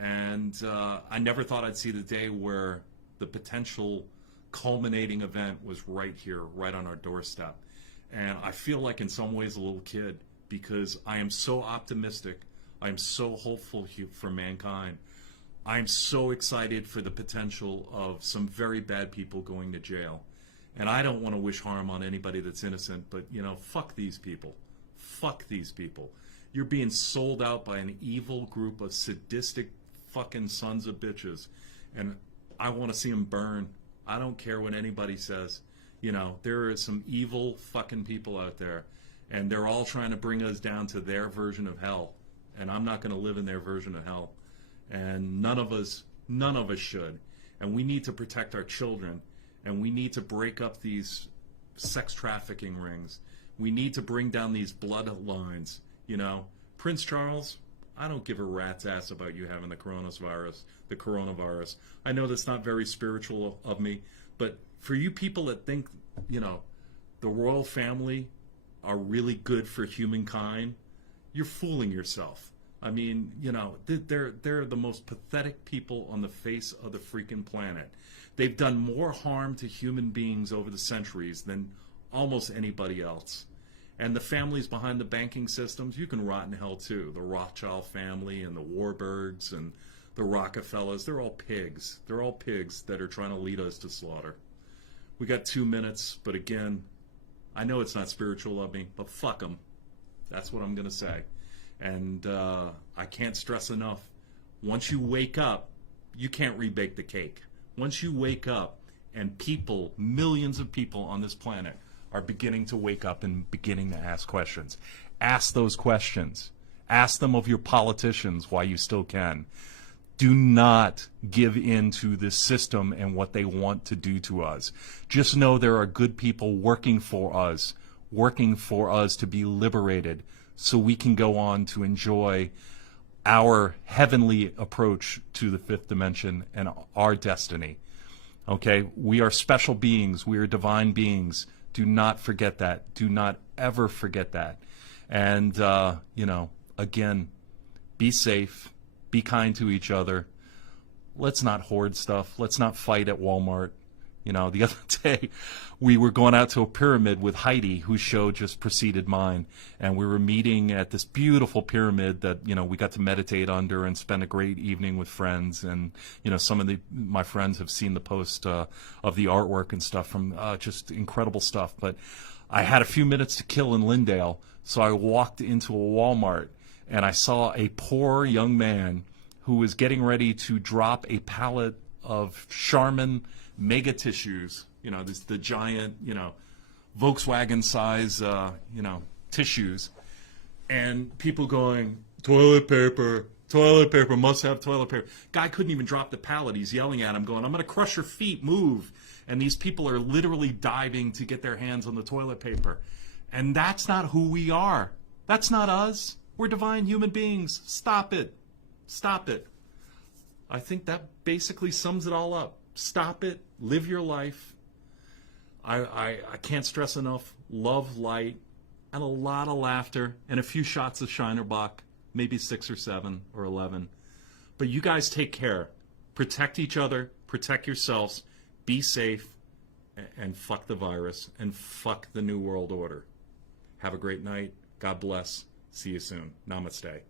And I never thought I'd see the day where the potential culminating event was right here, right on our doorstep. And I feel like in some ways a little kid, because I am so optimistic. I am so hopeful for mankind. I am so excited for the potential of some very bad people going to jail. And I don't want to wish harm on anybody that's innocent, but, fuck these people. Fuck these people. You're being sold out by an evil group of sadistic fucking sons of bitches. And I want to see them burn. I don't care what anybody says. There are some evil fucking people out there, and they're all trying to bring us down to their version of hell. And I'm not going to live in their version of hell. And none of us should. And we need to protect our children. And we need to break up these sex trafficking rings. We need to bring down these bloodlines. Prince Charles, I don't give a rat's ass about you having the coronavirus. I know that's not very spiritual of me, but for you people that think, the royal family are really good for humankind, you're fooling yourself. I mean, they're the most pathetic people on the face of the freaking planet. They've done more harm to human beings over the centuries than almost anybody else. And the families behind the banking systems, you can rot in hell too. The Rothschild family and the Warburgs and the Rockefellers, they're all pigs. They're all pigs that are trying to lead us to slaughter. We got 2 minutes, but again, I know it's not spiritual of me, but fuck them. That's what I'm going to say. And I can't stress enough, once you wake up, you can't rebake the cake. Once you wake up, and people, millions of people on this planet, are beginning to wake up and beginning to ask questions. Ask those questions. Ask them of your politicians while you still can. Do not give in to this system and what they want to do to us. Just know there are good people working for us to be liberated so we can go on to enjoy our heavenly approach to the fifth dimension and our destiny. Okay? We are special beings. We are divine beings. Do not forget that. Do not ever forget that. And, again, be safe. Be kind to each other. Let's not hoard stuff. Let's not fight at Walmart. The other day we were going out to a pyramid with Heidi, whose show just preceded mine, and we were meeting at this beautiful pyramid that, we got to meditate under and spend a great evening with friends. And, some of my friends have seen the post of the artwork and stuff from just incredible stuff. But I had a few minutes to kill in Lindale, so I walked into a Walmart and I saw a poor young man who was getting ready to drop a pallet of Charmin mega tissues, the giant, Volkswagen size, tissues, and people going, toilet paper, must have toilet paper. Guy couldn't even drop the pallet. He's yelling at him, going, I'm going to crush your feet, move. And these people are literally diving to get their hands on the toilet paper. And that's not who we are. That's not us. We're divine human beings. Stop it. Stop it. I think that basically sums it all up. Stop it. Live your life. I can't stress enough. Love, light, and a lot of laughter, and a few shots of Shinerbach, maybe 6 or 7 or 11. But you guys take care. Protect each other. Protect yourselves. Be safe. And fuck the virus. And fuck the New World Order. Have a great night. God bless. See you soon. Namaste.